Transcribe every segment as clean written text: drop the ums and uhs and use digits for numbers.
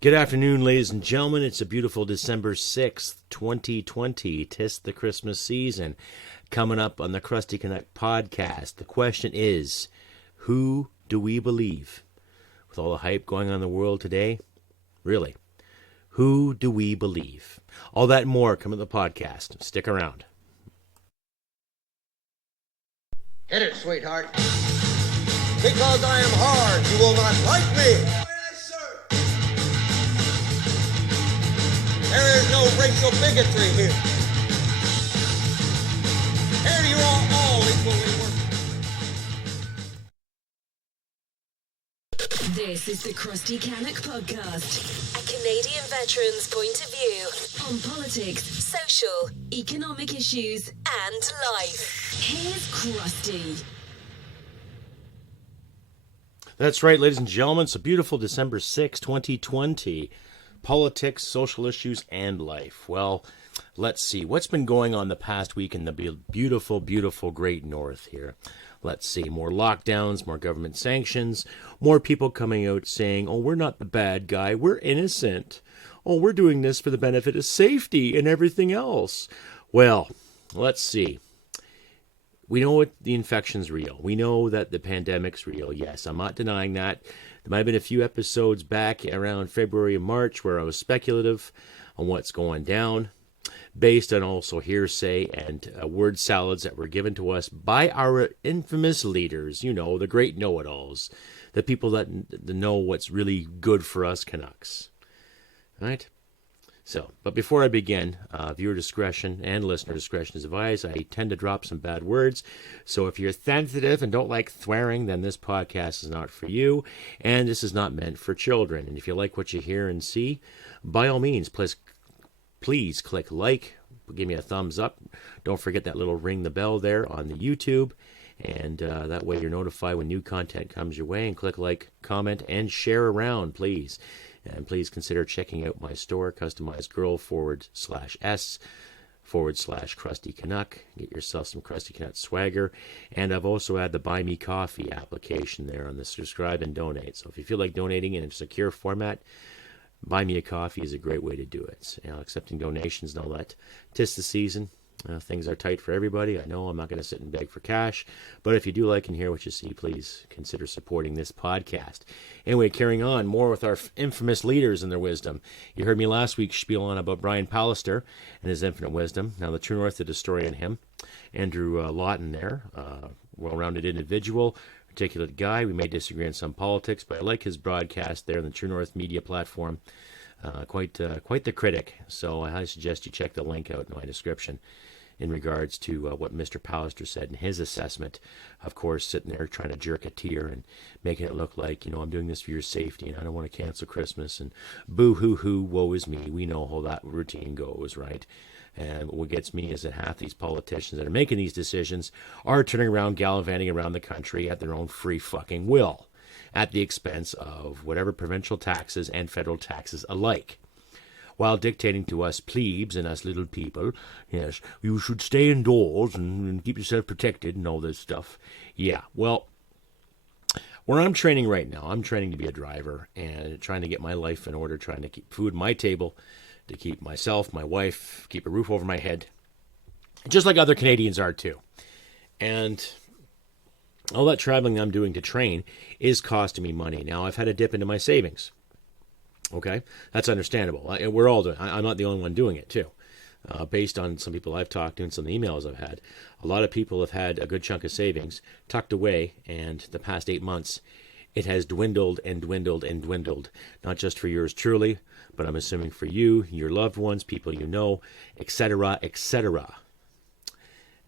Good afternoon, ladies and gentlemen. It's a beautiful December 6th, 2020. 'Tis the Christmas season. Coming up on the Crusty Canuck podcast, the question is, who do we believe? With all the hype going on in the world today, really, who do we believe? All that and more coming to the podcast. Stick around. Hit it, sweetheart. Because I am hard, you will not like me. There is no racial bigotry here. Here you are all equally worth. This is the Crusty Canuck podcast, a Canadian veteran's point of view on politics, social, economic issues, and life. Here's Crusty. That's right, ladies and gentlemen. It's a beautiful December 6th, 2020. Politics, social issues, and life. Well, let's see. What's been going on the past week in the beautiful, beautiful Great North here? Let's see. More lockdowns, more government sanctions, more people coming out saying, oh, we're not the bad guy. We're innocent. Oh, we're doing this for the benefit of safety and everything else. Well, let's see. We know the infection's real. We know that the pandemic's real. Yes, I'm not denying that. There might have been a few episodes back around February and March where I was speculative on what's going down, based on also hearsay and word salads that were given to us by our infamous leaders, you know, the great know-it-alls, the people that know what's really good for us Canucks. All right? So, but before I begin, viewer discretion and listener discretion is advised. I tend to drop some bad words. So if you're sensitive and don't like swearing, then this podcast is not for you. And this is not meant for children. And if you like what you hear and see, by all means, please click like. Give me a thumbs up. Don't forget that little ring the bell there on the YouTube. And that way you're notified when new content comes your way. And click like, comment, and share around, please. And please consider checking out my store, Customized Girl /S/Crusty Canuck. Get yourself some Crusty Canuck swagger. And I've also had the Buy Me Coffee application there on the subscribe and donate. So if you feel like donating in a secure format, Buy Me a Coffee is a great way to do it. You know, accepting donations and all that. 'Tis the season. Things are tight for everybody. I know I'm not going to sit and beg for cash, but if you do like and hear what you see, please consider supporting this podcast. Anyway, carrying on, more with our infamous leaders and their wisdom. You heard me last week spiel on about Brian Pallister and his infinite wisdom. Now, the True North did a story on him. Andrew Lawton there, well-rounded individual, articulate guy. We may disagree on some politics, but I like his broadcast there on the True North media platform. Quite the critic. So I highly suggest you check the link out in my description in regards to what Mr. Pallister said in his assessment. Of course, sitting there trying to jerk a tear and making it look like, you know, I'm doing this for your safety and I don't want to cancel Christmas and boo-hoo-hoo, woe is me. We know how that routine goes, right? And what gets me is that half these politicians that are making these decisions are turning around, gallivanting around the country at their own free fucking will, at the expense of whatever provincial taxes and federal taxes alike, while dictating to us plebes and us little people, yes, you should stay indoors and keep yourself protected and all this stuff. Yeah, well, where I'm training right now, I'm training to be a driver and trying to get my life in order, trying to keep food on my table, to keep myself, my wife, keep a roof over my head, just like other Canadians are too. And all that traveling I'm doing to train is costing me money. Now, I've had a dip into my savings. Okay? That's understandable. We're all doing it. I'm not the only one doing it, too. Based on some people I've talked to and some emails I've had, a lot of people have had a good chunk of savings tucked away, and the past 8 months, it has dwindled and dwindled and dwindled. Not just for yours truly, but I'm assuming for you, your loved ones, people you know, etc., etc.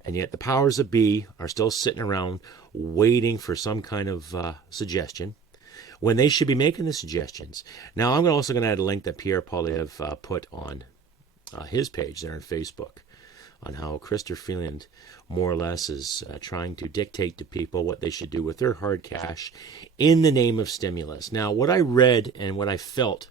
And yet the powers that be are still sitting around waiting for some kind of suggestion when they should be making the suggestions. Now, I'm also going to add a link that Pierre Poilievre put on his page there on Facebook on how Chrysler Freeland more or less is trying to dictate to people what they should do with their hard cash in the name of stimulus. Now, what I read and what I felt,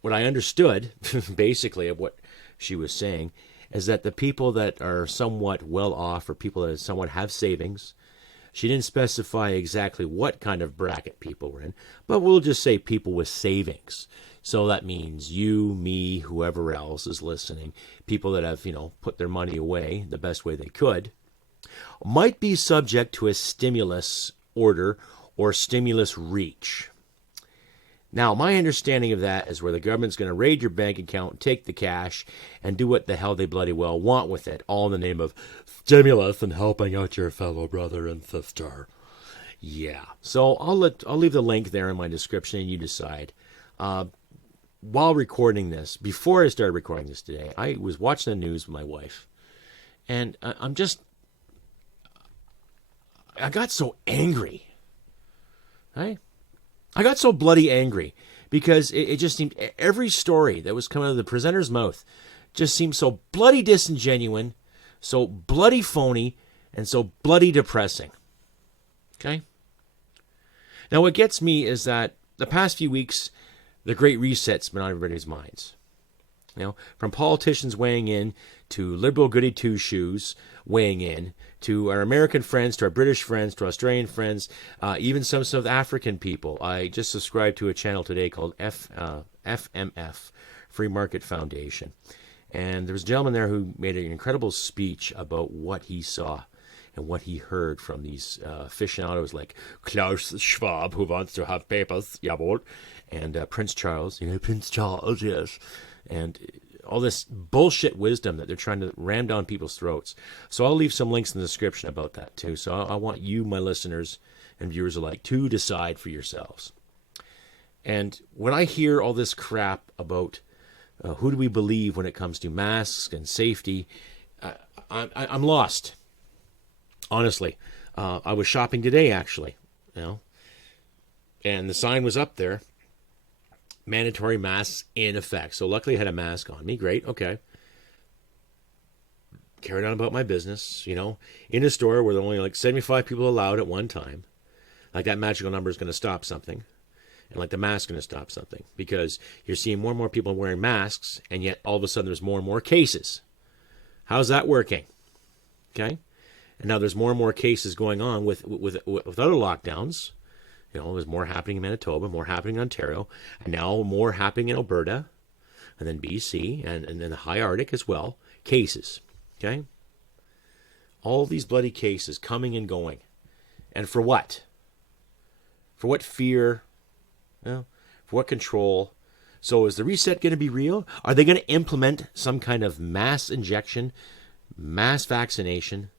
what I understood, basically, of what she was saying, is that the people that are somewhat well off or people that somewhat have savings She didn't specify exactly what kind of bracket people were in, but we'll just say people with savings. So that means you, me, whoever else is listening, people that have, put their money away the best way they could, might be subject to a stimulus order or stimulus reach. Now, my understanding of that is where the government's going to raid your bank account, take the cash, and do what the hell they bloody well want with it, all in the name of stimulus and helping out your fellow brother and sister. Yeah. So I'll leave the link there in my description, and you decide. While recording this, before I started recording this today, I was watching the news with my wife, and I got so angry. Right? I got so bloody angry because it just seemed every story that was coming out of the presenter's mouth just seemed so bloody disingenuous, so bloody phony, and so bloody depressing. Okay? Now, what gets me is that the past few weeks, the Great Reset's been on everybody's minds. From politicians weighing in to liberal goody two-shoes weighing in, to our American friends, to our British friends, to Australian friends, even some South African people. I just subscribed to a channel today called FMF, Free Market Foundation. And there was a gentleman there who made an incredible speech about what he saw and what he heard from these aficionados like Klaus Schwab, who wants to have papers, jawohl, and Prince Charles, Prince Charles, yes, and all this bullshit wisdom that they're trying to ram down people's throats. So I'll leave some links in the description about that too. So I want you, my listeners and viewers alike, to decide for yourselves. And when I hear all this crap about who do we believe when it comes to masks and safety, I'm lost. Honestly, I was shopping today, actually, and the sign was up there. Mandatory masks in effect. So luckily I had a mask on me. Great. Okay. Carried on about my business, in a store where there are only like 75 people allowed at one time. Like that magical number is going to stop something. And like the mask is going to stop something. Because you're seeing more and more people wearing masks, and yet all of a sudden there's more and more cases. How's that working? Okay. And now there's more and more cases going on with other lockdowns. There's more happening in Manitoba, more happening in Ontario, and now more happening in Alberta, and then BC, and then the high Arctic as well. Cases, okay? All these bloody cases coming and going. And for what? For what fear? For what control? So is the reset going to be real? Are they going to implement some kind of mass injection, mass vaccination?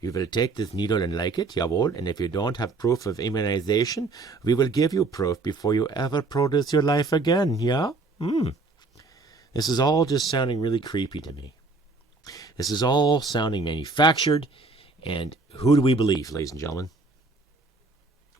You will take this needle and like it, jawohl, and if you don't have proof of immunization, we will give you proof before you ever produce your life again, yeah? This is all just sounding really creepy to me. This is all sounding manufactured, and who do we believe, ladies and gentlemen?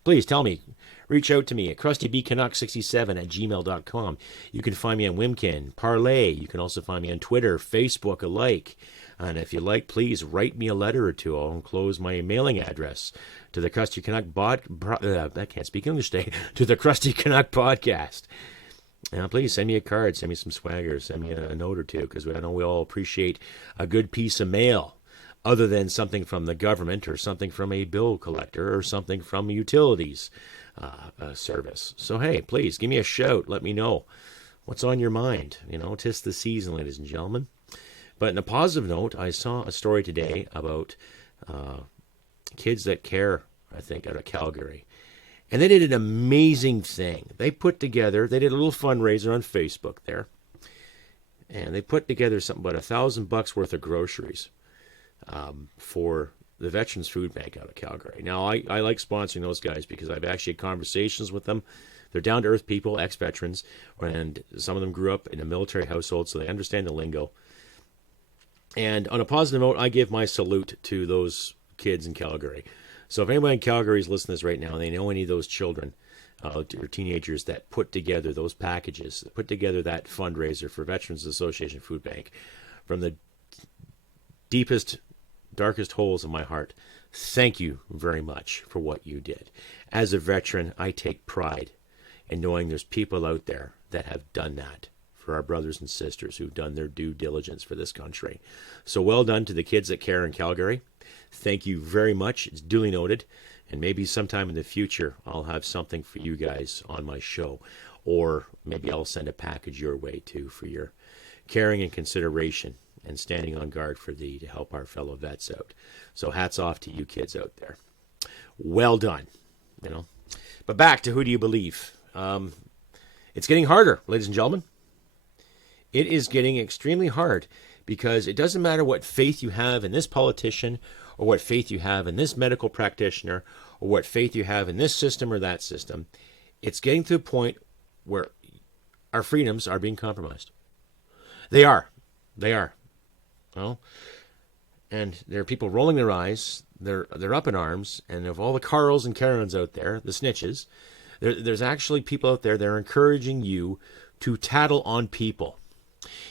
Please tell me. Reach out to me at crustybcanuck67@gmail.com. You can find me on Wimkin, Parlay. You can also find me on Twitter, Facebook alike. And if you like, please write me a letter or two. I'll enclose my mailing address to the Crusty Canuck I can't speak English today. To the Crusty Canuck podcast. Please send me a card, send me some swagger, send me a note or two, because I know we all appreciate a good piece of mail, other than something from the government or something from a bill collector or something from a utilities service. So hey, please give me a shout. Let me know what's on your mind. 'Tis the season, ladies and gentlemen. But in a positive note, I saw a story today about Kids That Care, I think, out of Calgary. And they did an amazing thing. They did a little fundraiser on Facebook there. And they put together something about $1,000 worth of groceries for the Veterans Food Bank out of Calgary. Now, I like sponsoring those guys because I've actually had conversations with them. They're down-to-earth people, ex-veterans, and some of them grew up in a military household, so they understand the lingo. And on a positive note, I give my salute to those kids in Calgary. So if anybody in Calgary is listening to this right now and they know any of those children or teenagers that put together those packages, put together that fundraiser for Veterans Association Food Bank, from the deepest, darkest holes of my heart, thank you very much for what you did. As a veteran, I take pride in knowing there's people out there that have done that for our brothers and sisters who've done their due diligence for this country. So well done to the Kids That Care in Calgary. Thank you very much. It's duly noted. And maybe sometime in the future, I'll have something for you guys on my show. Or maybe I'll send a package your way, too, for your caring and consideration and standing on guard for thee to help our fellow vets out. So hats off to you kids out there. Well done. But back to who do you believe? It's getting harder, ladies and gentlemen. It is getting extremely hard because it doesn't matter what faith you have in this politician or what faith you have in this medical practitioner or what faith you have in this system or that system. It's getting to a point where our freedoms are being compromised. They are. Well, and there are people rolling their eyes. They're up in arms. And of all the Carls and Karens out there, the snitches, there's actually people out there that are encouraging you to tattle on people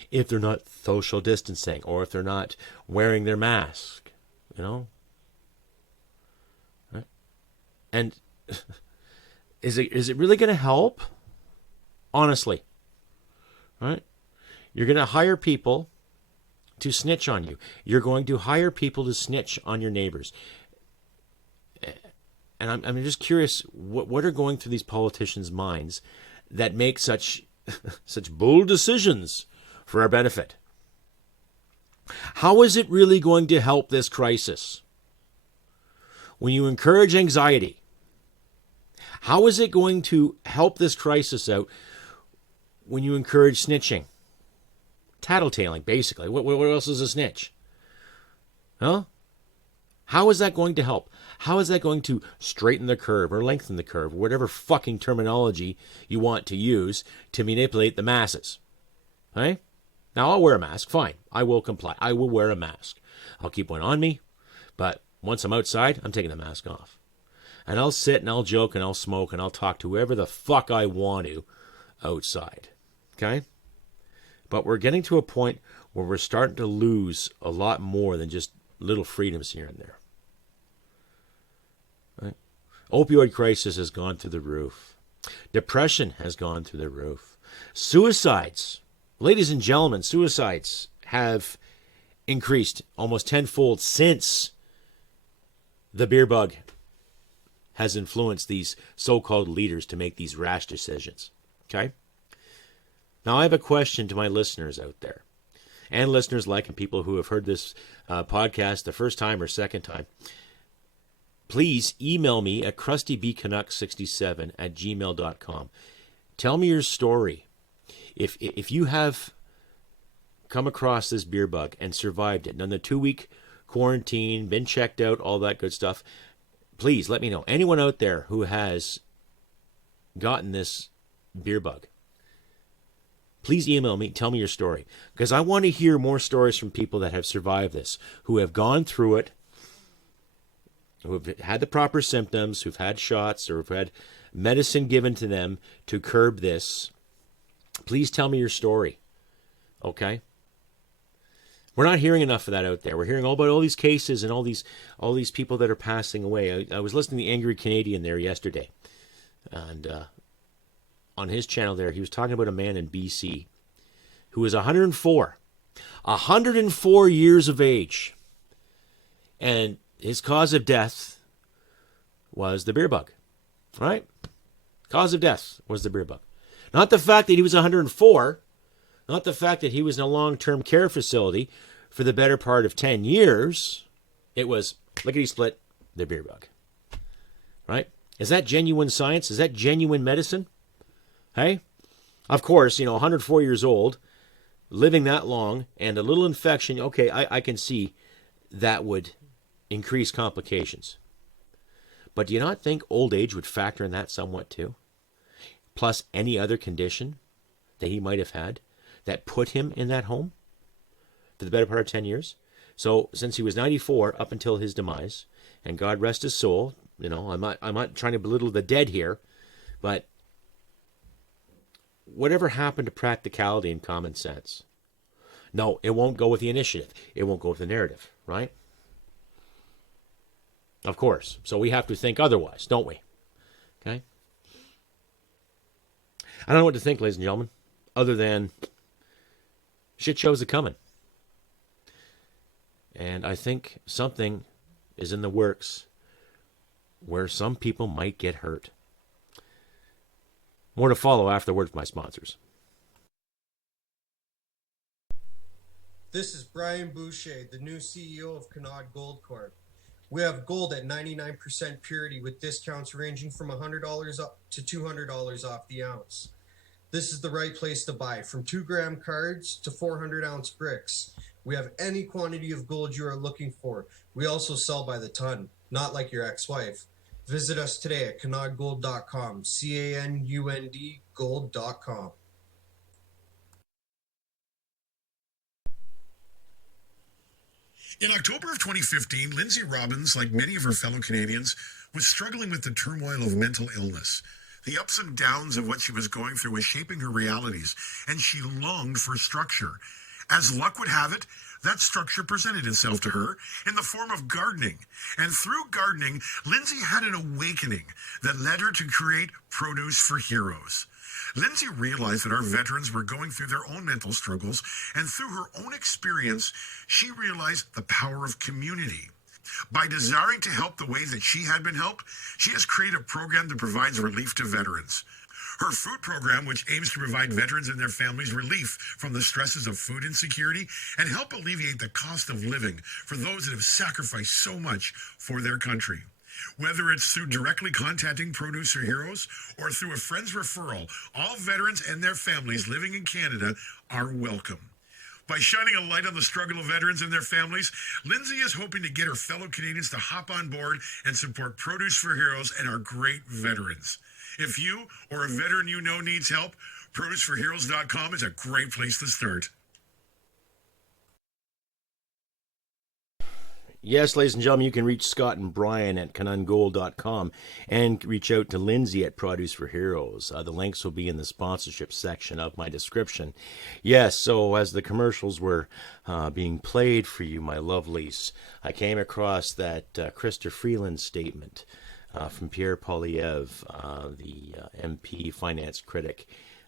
if they're not social distancing or if they're not wearing their mask, Right? And is it really going to help? Honestly, right? You're going to hire people to snitch on you. You're going to hire people to snitch on your neighbors. And I'm just curious, what are going through these politicians' minds that make such bold decisions for our benefit? How is it really going to help this crisis? When you encourage anxiety, how is it going to help this crisis out when you encourage snitching? Tattletaling, basically. What else is a snitch? Huh? How is that going to help? How is that going to straighten the curve or lengthen the curve, whatever fucking terminology you want to use to manipulate the masses? Right? Now, I'll wear a mask. Fine. I will comply. I will wear a mask. I'll keep one on me. But once I'm outside, I'm taking the mask off. And I'll sit and I'll joke and I'll smoke and I'll talk to whoever the fuck I want to outside. Okay? But we're getting to a point where we're starting to lose a lot more than just little freedoms here and there. Right? Opioid crisis has gone through the roof. Depression has gone through the roof. Suicides, ladies and gentlemen, suicides have increased almost tenfold since the beer bug has influenced these so-called leaders to make these rash decisions. Okay? Now, I have a question to my listeners out there, and listeners like and people who have heard this podcast the first time or second time. Please email me at crustybcanuck67@gmail.com. Tell me your story. If you have come across this beer bug and survived it, done the 2-week quarantine, been checked out, all that good stuff, please let me know. Anyone out there who has gotten this beer bug, please email me, tell me your story. Because I want to hear more stories from people that have survived this, who have gone through it, who have had the proper symptoms, who've had shots, or have had medicine given to them to curb this. Please tell me your story. Okay? We're not hearing enough of that out there. We're hearing all about all these cases and all these people that are passing away. I was listening to the Angry Canadian there yesterday. And on his channel there, he was talking about a man in BC who was 104 years of age. And his cause of death was the beer bug. Right? Cause of death was the beer bug. Not the fact that he was 104, not the fact that he was in a long-term care facility for the better part of 10 years. It was, lickety-split, the beer bug. Right? Is that genuine science? Is that genuine medicine? Hey? Of course, 104 years old, living that long, and a little infection, okay, I can see that would increase complications. But do you not think old age would factor in that somewhat too? Plus any other condition that he might have had that put him in that home for the better part of 10 years. So since he was 94 up until his demise, and God rest his soul, I'm not trying to belittle the dead here, but whatever happened to practicality and common sense? No, it won't go with the initiative. It won't go with the narrative, right? Of course. So we have to think otherwise, don't we? Okay? I don't know what to think, ladies and gentlemen, other than shit shows are coming. And I think something is in the works where some people might get hurt. More to follow after the word from my sponsors. This is Brian Boucher, the new CEO of Canuck Gold Corp. We have gold at 99% purity with discounts ranging from $100 up to $200 off the ounce. This is the right place to buy, from 2-gram cards to 400-ounce bricks. We have any quantity of gold you are looking for. We also sell by the ton, not like your ex-wife. Visit us today at canudgold.com, CANUND gold.com. In October of 2015, Lindsay Robbins, like many of her fellow Canadians, was struggling with the turmoil of mental illness. The ups and downs of what she was going through was shaping her realities, and she longed for structure. As luck would have it, that structure presented itself to her in the form of gardening. And through gardening, Lindsay had an awakening that led her to create Produce for Heroes. Lindsay realized that our veterans were going through their own mental struggles, and through her own experience, she realized the power of community. By desiring to help the way that she had been helped, she has created a program that provides relief to veterans. Her food program, which aims to provide veterans and their families relief from the stresses of food insecurity and help alleviate the cost of living for those that have sacrificed so much for their country. Whether it's through directly contacting Produce for Heroes or through a friend's referral, all veterans and their families living in Canada are welcome. By shining a light on the struggle of veterans and their families, Lindsay is hoping to get her fellow Canadians to hop on board and support Produce for Heroes and our great veterans. If you or a veteran you know needs help, ProduceForHeroes.com is a great place to start. Yes, ladies and gentlemen, you can reach Scott and Brian at canungold.com and reach out to Lindsay at Produce for Heroes. The links will be in the sponsorship section of my description. Yes, so as the commercials were being played for you, my lovelies, I came across that Chrystia Freeland statement from Pierre Poilievre, the MP finance critic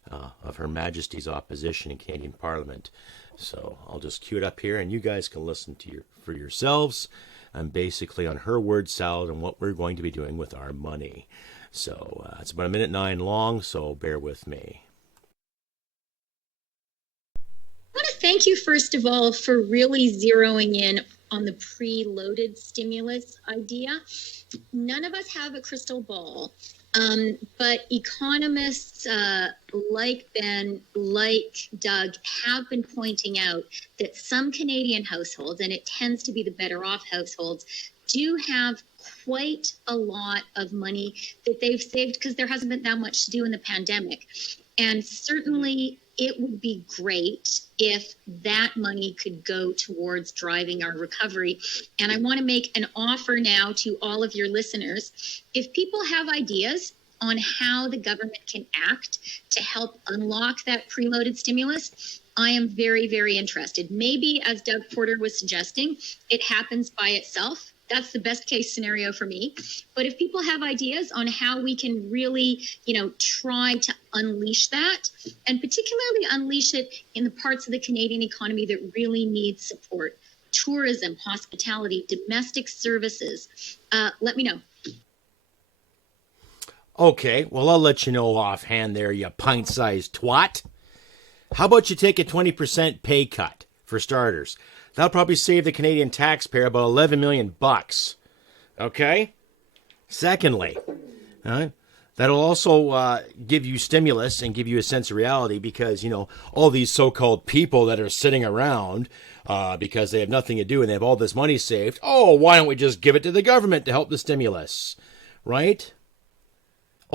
of Her Majesty's opposition in Canadian Parliament. So I'll just cue it up here, and you guys can listen to for yourselves. I'm basically on her word salad and what we're going to be doing with our money. So it's about 1:09 long, so bear with me. I want to thank you, first of all, for really zeroing in on the preloaded stimulus idea. None of us have a crystal ball, but economists like Ben, like Doug, have been pointing out that some Canadian households, and it tends to be the better off households, do have quite a lot of money that they've saved because there hasn't been that much to do in the pandemic. And certainly it would be great if that money could go towards driving our recovery. And I want to make an offer now to all of your listeners. If people have ideas on how the government can act to help unlock that preloaded stimulus, I am very, very interested. Maybe, as Doug Porter was suggesting, it happens by itself. That's the best case scenario for me. But if people have ideas on how we can really, try to unleash that, and particularly unleash it in the parts of the Canadian economy that really need support, tourism, hospitality, domestic services, let me know. Okay, well, I'll let you know offhand there, you pint-sized twat. How about you take a 20% pay cut, for starters? That'll probably save the Canadian taxpayer about $11 million. Okay? Secondly, that'll also give you stimulus and give you a sense of reality because, all these so-called people that are sitting around because they have nothing to do and they have all this money saved. Oh, why don't we just give it to the government to help the stimulus? Right?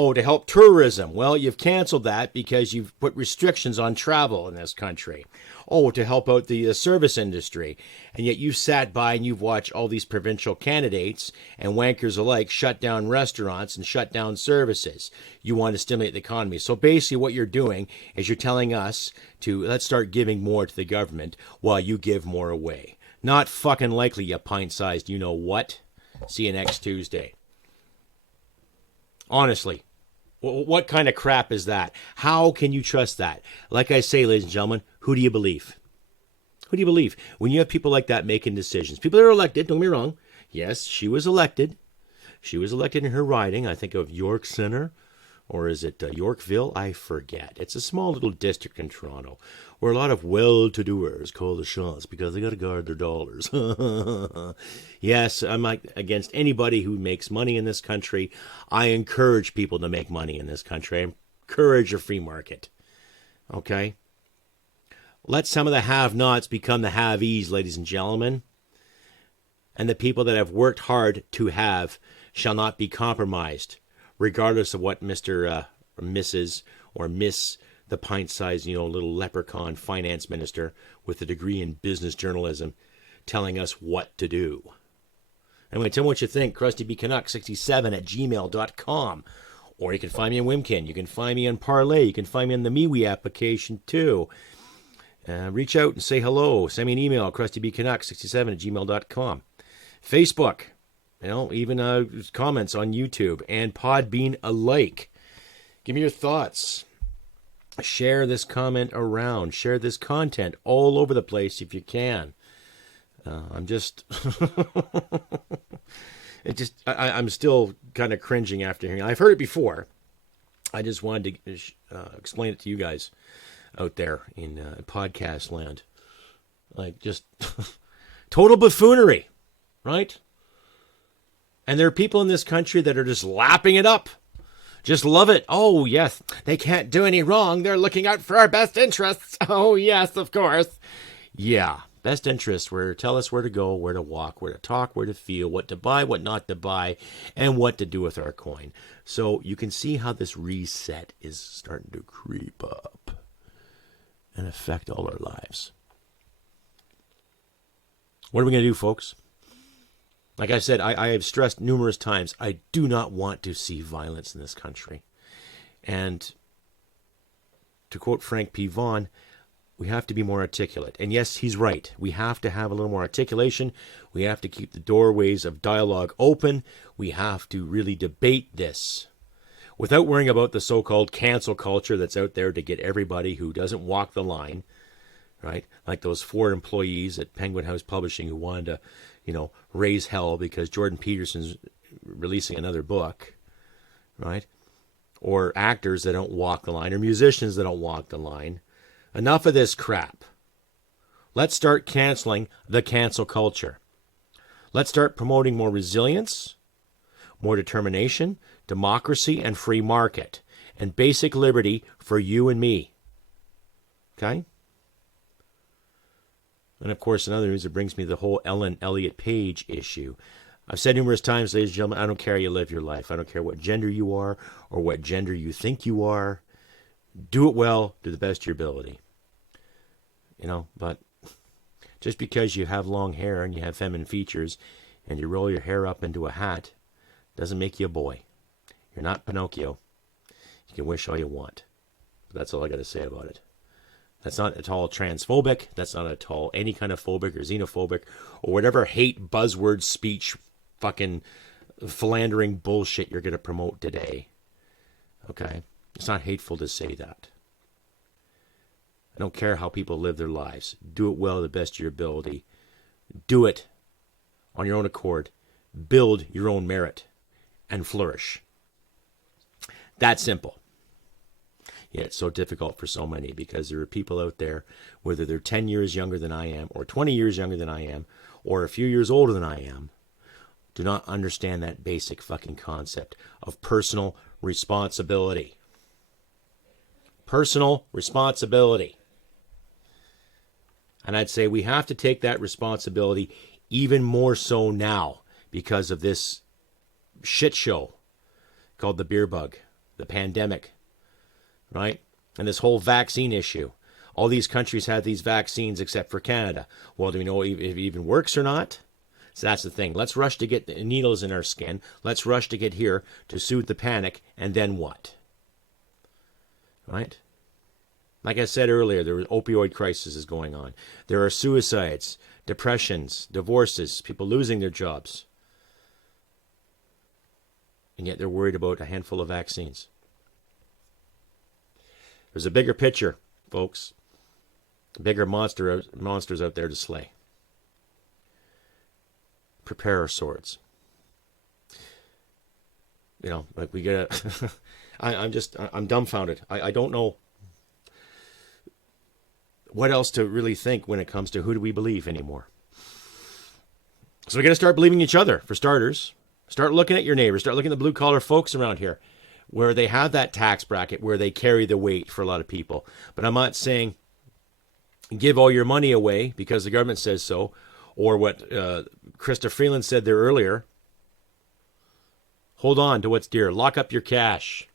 Oh, to help tourism. Well, you've canceled that because you've put restrictions on travel in this country. Oh, to help out the service industry. And yet you've sat by and you've watched all these provincial candidates and wankers alike shut down restaurants and shut down services. You want to stimulate the economy. So basically what you're doing is you're telling us to let's start giving more to the government while you give more away. Not fucking likely, you pint-sized you-know-what. See you next Tuesday. Honestly. What kind of crap is that? How can you trust that? Like I say, ladies and gentlemen, who do you believe? Who do you believe? When you have people like that making decisions, people that are elected, don't get me wrong, Yes, she was elected. She was elected in her riding, I think of York Centre, or is it Yorkville? I forget. It's a small little district in Toronto where a lot of well-to-doers call the shots because they got to guard their dollars. Yes, I'm not against anybody who makes money in this country. I encourage people to make money in this country. I encourage a free market. Okay? Let some of the have-nots become the have-ees, ladies and gentlemen. And the people that have worked hard to have shall not be compromised, regardless of what Mr. Or Mrs. or Miss the pint-sized, little leprechaun finance minister with a degree in business journalism telling us what to do. Anyway, tell me what you think. CrustyBCanuck67@gmail.com. Or you can find me on Wimkin. You can find me on Parlay. You can find me on the MeWe application, too. Reach out and say hello. Send me an email, CrustyBCanuck67@gmail.com. Facebook. Even comments on YouTube and Podbean alike. Give me your thoughts. Share this comment around. Share this content all over the place if you can. I'm still kind of cringing after hearing. I've heard it before. I just wanted to explain it to you guys out there in podcast land. Like, just total buffoonery, right? And there are people in this country that are just lapping it up. Just love it. Oh, yes, they can't do any wrong. They're looking out for our best interests. Oh, yes, of course. Yeah, best interests, where tell us where to go, where to walk, where to talk, where to feel, what to buy, what not to buy, and what to do with our coin. So you can see how this reset is starting to creep up and affect all our lives. What are we going to do, folks? Like I said, I have stressed numerous times, I do not want to see violence in this country. And to quote Frank P. Vaughan, we have to be more articulate. And yes, he's right. We have to have a little more articulation. We have to keep the doorways of dialogue open. We have to really debate this without worrying about the so-called cancel culture that's out there to get everybody who doesn't walk the line, right? Like those 4 employees at Penguin House Publishing who wanted to, raise hell because Jordan Peterson's releasing another book, right? Or actors that don't walk the line, or musicians that don't walk the line. Enough of this crap. Let's start canceling the cancel culture. Let's start promoting more resilience, more determination, democracy, and free market, and basic liberty for you and me. Okay? And of course, in other news, it brings me to the whole Ellen Elliott Page issue. I've said numerous times, ladies and gentlemen, I don't care how you live your life. I don't care what gender you are or what gender you think you are. Do it well to the best of your ability. But just because you have long hair and you have feminine features and you roll your hair up into a hat doesn't make you a boy. You're not Pinocchio. You can wish all you want. But that's all I got to say about it. That's not at all transphobic. That's not at all any kind of phobic or xenophobic or whatever hate buzzword speech fucking philandering bullshit you're going to promote today. Okay? It's not hateful to say that. I don't care how people live their lives. Do it well to the best of your ability. Do it on your own accord. Build your own merit and flourish. That simple. Yet it's so difficult for so many because there are people out there, whether they're 10 years younger than I am or 20 years younger than I am or a few years older than I am, do not understand that basic fucking concept of personal responsibility. Personal responsibility. And I'd say we have to take that responsibility even more so now because of this shit show called the beer bug, the pandemic. Right? And this whole vaccine issue. All these countries have these vaccines except for Canada. Well, do we know if it even works or not? So that's the thing. Let's rush to get the needles in our skin. Let's rush to get here to soothe the panic. And then what? Right? Like I said earlier, the opioid crisis is going on. There are suicides, depressions, divorces, people losing their jobs. And yet they're worried about a handful of vaccines. There's a bigger picture, folks. Bigger monsters out there to slay. prepare our swords. You know, like we gotta. I'm dumbfounded. I don't know what else to really think when it comes to who do we believe anymore. So we got to start believing each other, for starters. Start looking at your neighbors. Start looking at the blue-collar folks around here where they have that tax bracket where they carry the weight for a lot of people. But I'm not saying give all your money away because the government says so, or what Krista Freeland said there earlier. Hold on to what's dear. Lock up your cash.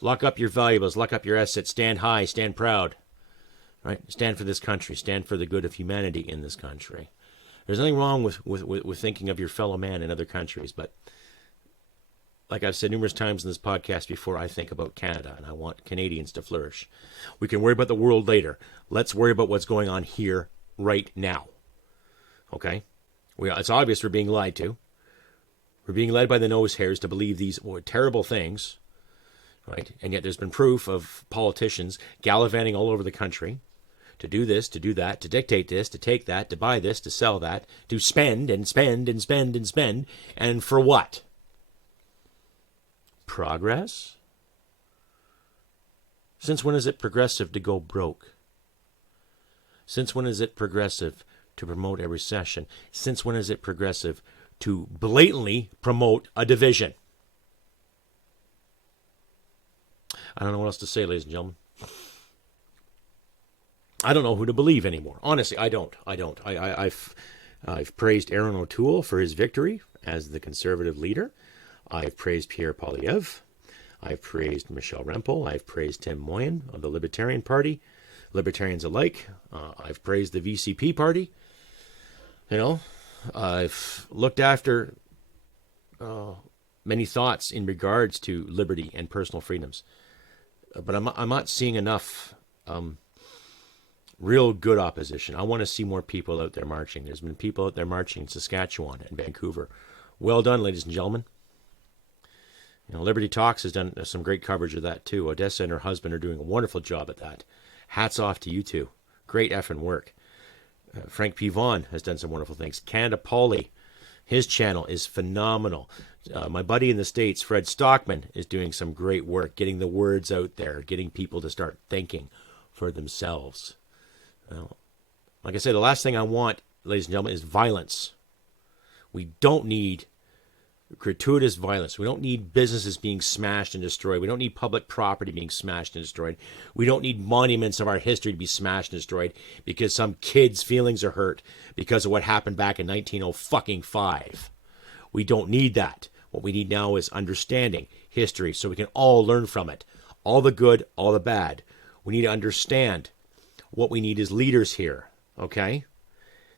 Lock up your valuables. Lock up your assets. Stand high. Stand proud. Right? Stand for this country. Stand for the good of humanity in this country. There's nothing wrong with thinking of your fellow man in other countries, but like I've said numerous times in this podcast before, I think about Canada, and I want Canadians to flourish. We can worry about the world later. Let's worry about what's going on here right now. Okay? It's obvious we're being lied to. We're being led by the nose hairs to believe these terrible things, right? And yet there's been proof of politicians gallivanting all over the country to do this, to do that, to dictate this, to take that, to buy this, to sell that, to spend and spend and spend and spend. And for what? Progress? Since when is it progressive to go broke? Since when is it progressive to promote a recession? Since when is it progressive to blatantly promote a division? I don't know what else to say, ladies and gentlemen. I don't know who to believe anymore. Honestly, I don't. I've praised Aaron O'Toole for his victory as the Conservative leader. I've praised Pierre Poilievre. I've praised Michelle Rempel. I've praised Tim Moyen of the Libertarian Party, Libertarians alike. I've praised the VCP Party. You know, I've looked after many thoughts in regards to liberty and personal freedoms. But I'm not seeing enough real good opposition. I want to see more people out there marching. There's been people out there marching in Saskatchewan and Vancouver. Well done, ladies and gentlemen. You know, Liberty Talks has done some great coverage of that too. Odessa and her husband are doing a wonderful job at that. Hats off to you two. Great effing work. Frank P. Vaughan has done some wonderful things. Canada Pauly, his channel is phenomenal. My buddy in the States, Fred Stockman, is doing some great work, getting the words out there, getting people to start thinking for themselves. Well, like I said, the last thing I want, ladies and gentlemen, is violence. We don't need gratuitous violence. We don't need businesses being smashed and destroyed. We don't need public property being smashed and destroyed. We don't need monuments of our history to be smashed and destroyed because some kid's feelings are hurt because of what happened back in 1905. We don't need that. What we need now is understanding history so we can all learn from it. All the good, all the bad. We need to understand what we need is leaders here, okay?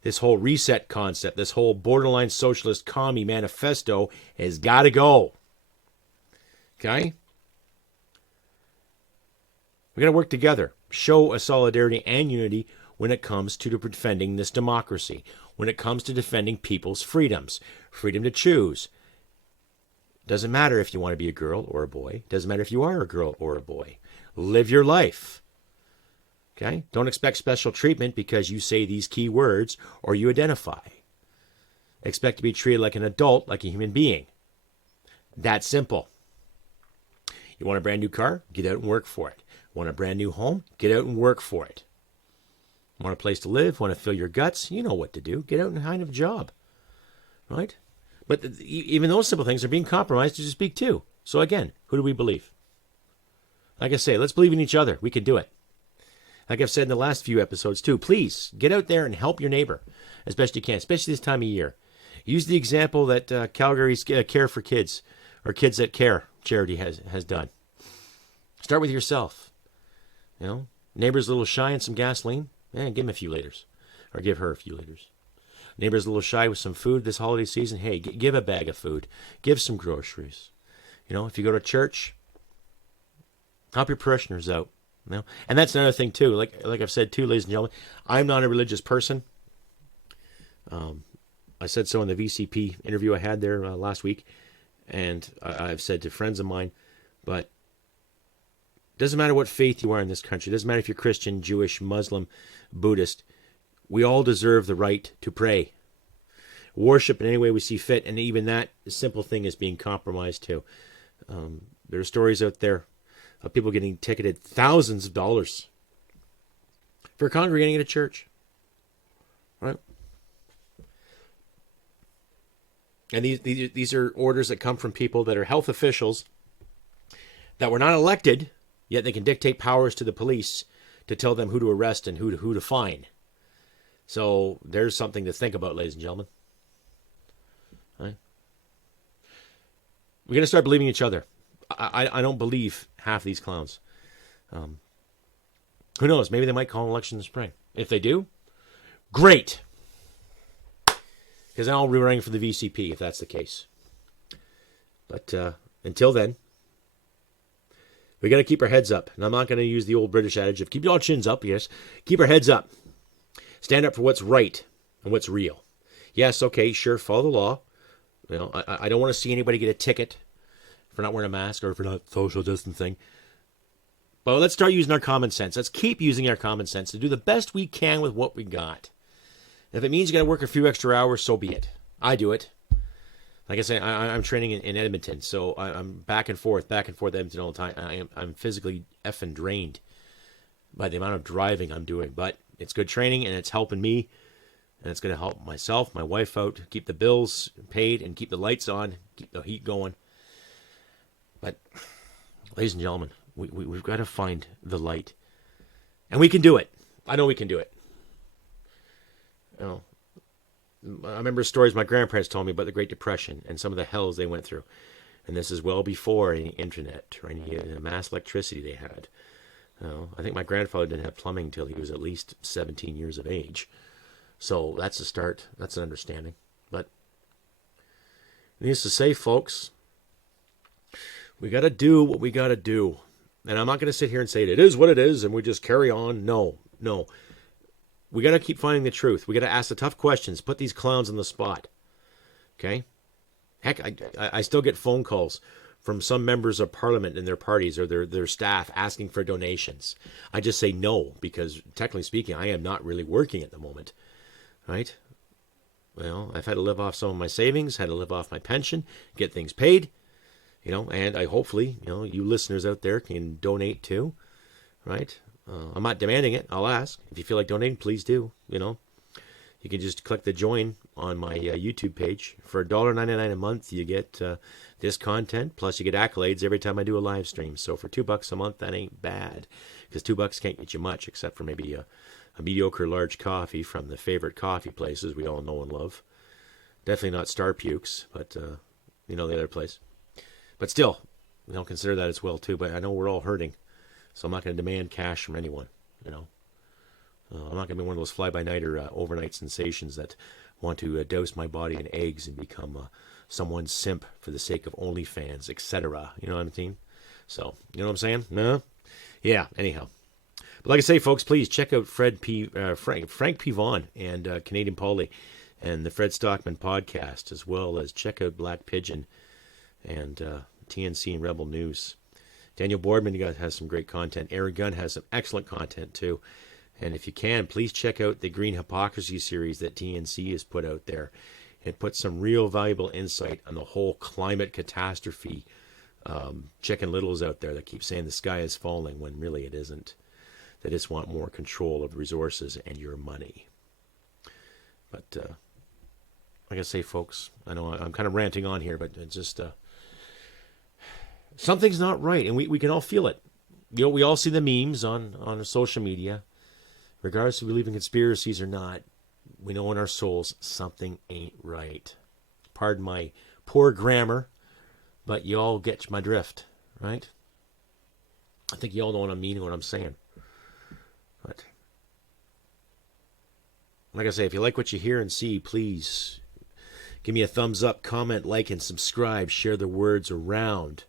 This whole reset concept, this whole borderline socialist commie manifesto has got to go. Okay? We got to work together. Show a solidarity and unity when it comes to defending this democracy. When it comes to defending people's freedoms. Freedom to choose. Doesn't matter if you want to be a girl or a boy. Doesn't matter if you are a girl or a boy. Live your life. Okay? Don't expect special treatment because you say these key words or you identify. Expect to be treated like an adult, like a human being. That simple. You want a brand new car? Get out and work for it. Want a brand new home? Get out and work for it. Want a place to live? Want to fill your guts? You know what to do. Get out and find a job. Right? But even those simple things are being compromised as you speak too. So again, who do we believe? Like I say, let's believe in each other. We can do it. Like I've said in the last few episodes too, please get out there and help your neighbor as best you can, especially this time of year. Use the example that Calgary's Care for Kids, or Kids That Care charity has done. Start with yourself. You know, neighbor's a little shy on some gasoline, give him a few liters, or give her a few liters. Neighbor's a little shy with some food this holiday season, hey, give a bag of food, give some groceries. You know, if you go to church, help your parishioners out. You know? And that's another thing too. Like I've said too, ladies and gentlemen, I'm not a religious person. I said so in the VCP interview I had there last week, and I've said to friends of mine, but it doesn't matter what faith you are in this country. It doesn't matter if you're Christian, Jewish, Muslim, Buddhist. We all deserve the right to pray. worship in any way we see fit, and even that simple thing is being compromised too. There are stories out there of people getting ticketed thousands of dollars for congregating at a church, right? And these are orders that come from people that are health officials that were not elected, yet they can dictate powers to the police to tell them who to arrest and who to fine. So there's something to think about, ladies and gentlemen. Right? We're going to start believing each other. I don't believe half these clowns. Who knows? Maybe they might call an election in the spring. If they do, great. Because then I'll be running for the VCP if that's the case. But until then, we got to keep our heads up. And I'm not going to use the old British adage of keep your chins up. Yes, keep our heads up. Stand up for what's right and what's real. Yes, okay, sure, follow the law. You know, I don't want to see anybody get a ticket for not wearing a mask or for not social distancing. But let's start using our common sense. Let's keep using our common sense to do the best we can with what we got. If it means you got to work a few extra hours, so be it. I do it. Like I say, I'm training in Edmonton, so I'm back and forth Edmonton all the time. I'm physically effing drained by the amount of driving I'm doing. But it's good training, and it's helping me, and it's going to help myself, my wife out, keep the bills paid, and keep the lights on, keep the heat going. But, ladies and gentlemen, we've got to find the light. And we can do it. I know we can do it. You know, I remember stories my grandparents told me about the Great Depression and some of the hells they went through. And this is well before any internet or any mass electricity they had. You know, I think my grandfather didn't have plumbing until he was at least 17 years of age. So that's a start. That's an understanding. But needless to say, folks, we got to do what we got to do. And I'm not going to sit here and say it is what it is and we just carry on. No. We got to keep finding the truth. We got to ask the tough questions. Put these clowns on the spot. Okay? Heck, I still get phone calls from some members of parliament and their parties or their staff asking for donations. I just say no, because technically speaking, I am not really working at the moment. Right? Well, I've had to live off some of my savings, had to live off my pension, get things paid, you know, and I hopefully, you know, you listeners out there can donate too, right? I'm not demanding it. I'll ask. If you feel like donating, please do, you know. You can just click the join on my YouTube page. For $1.99 a month, you get this content, plus you get accolades every time I do a live stream. So for $2 a month, that ain't bad, because $2 can't get you much except for maybe a mediocre large coffee from the favorite coffee places we all know and love. Definitely not Star Pukes, but you know, the other place. But still, you know, consider that as well too. But I know we're all hurting, so I'm not going to demand cash from anyone. You know, I'm not going to be one of those fly-by-nighter overnight sensations that want to douse my body in eggs and become someone's simp for the sake of OnlyFans, etc. You know what I mean? So, you know what I'm saying? No? Yeah. Anyhow. But like I say, folks, please check out Frank P. Vaughan and Canadian Polly and the Fred Stockman podcast, as well as check out Black Pigeon and TNC and Rebel News. Daniel Boardman has some great content. Aaron Gunn has some excellent content too. And if you can, please check out the Green Hypocrisy series that TNC has put out there and put some real valuable insight on the whole climate catastrophe. Chicken Littles out there that keep saying the sky is falling when really it isn't. They just want more control of the resources and your money. But like I say, folks, I know I'm kind of ranting on here, but it's just something's not right, and we can all feel it. You know, we all see the memes on social media. Regardless if we believe in conspiracies or not, we know in our souls something ain't right. Pardon my poor grammar, but you all get my drift, right? I think you all know what I mean and what I'm saying. But like I say, if you like what you hear and see, please give me a thumbs up, comment, like, and subscribe. Share the words around.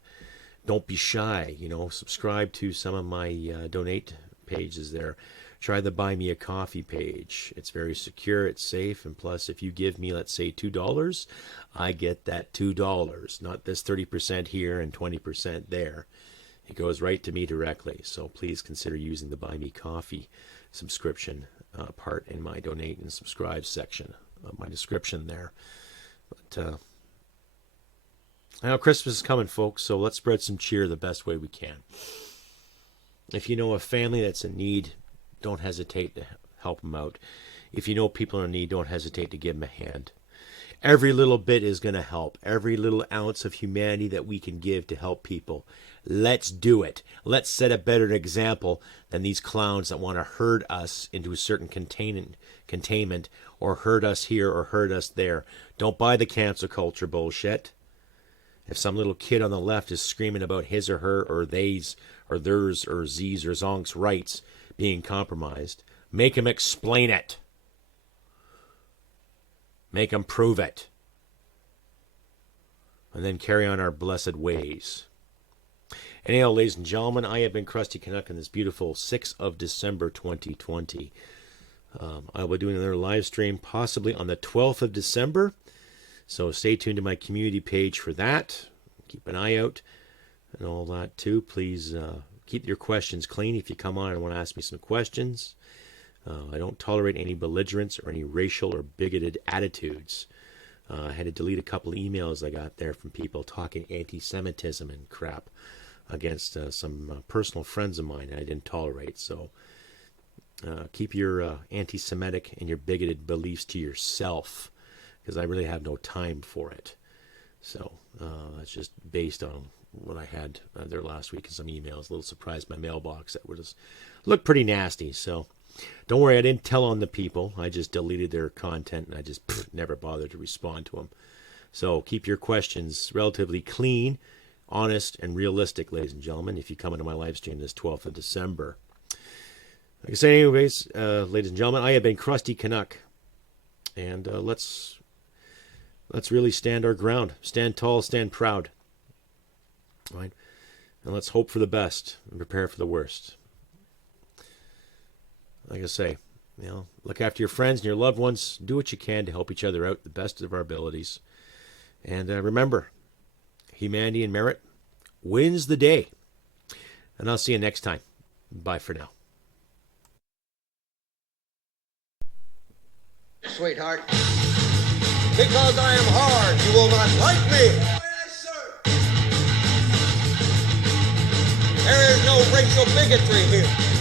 Don't be shy. You know, subscribe to some of my donate pages there. Try the Buy Me a Coffee page. It's very secure, it's safe, and plus if you give me, let's say, $2, I get that $2, not this 30% here and 20% there. It goes right to me directly, so please consider using the Buy Me Coffee subscription part in my donate and subscribe section my description there. But I know Christmas is coming, folks, so let's spread some cheer the best way we can. If you know a family that's in need, don't hesitate to help them out. If you know people in need, don't hesitate to give them a hand. Every little bit is going to help. Every little ounce of humanity that we can give to help people. Let's do it. Let's set a better example than these clowns that want to herd us into a certain containment or herd us here or herd us there. Don't buy the cancel culture bullshit. If some little kid on the left is screaming about his or her or they's or theirs or z's or zonk's rights being compromised, make him explain it. Make him prove it. And then carry on our blessed ways. Anyhow, ladies and gentlemen, I have been Crusty Canuck on this beautiful 6th of December 2020. I'll be doing another live stream possibly on the 12th of December. So stay tuned to my community page for that. Keep an eye out and all that too. Please keep your questions clean. If you come on and want to ask me some questions. I don't tolerate any belligerence or any racial or bigoted attitudes. I had to delete a couple of emails I got there from people talking anti-Semitism and crap against some personal friends of mine I didn't tolerate. So keep your anti-Semitic and your bigoted beliefs to yourself, because I really have no time for it. So that's just based on what I had there last week in some emails. A little surprised my mailbox that would just look pretty nasty. So don't worry, I didn't tell on the people. I just deleted their content and I just never bothered to respond to them. So keep your questions relatively clean, honest, and realistic, ladies and gentlemen, if you come into my live stream this 12th of December. Like I say, anyways, ladies and gentlemen, I have been Crusty Canuck. And let's really stand our ground. Stand tall, stand proud. All right? And let's hope for the best and prepare for the worst. Like I say, look after your friends and your loved ones. Do what you can to help each other out the best of our abilities. And remember, humanity and merit wins the day. And I'll see you next time. Bye for now. Sweetheart, because I am hard, you will not like me. Yes, sir. There is no racial bigotry here.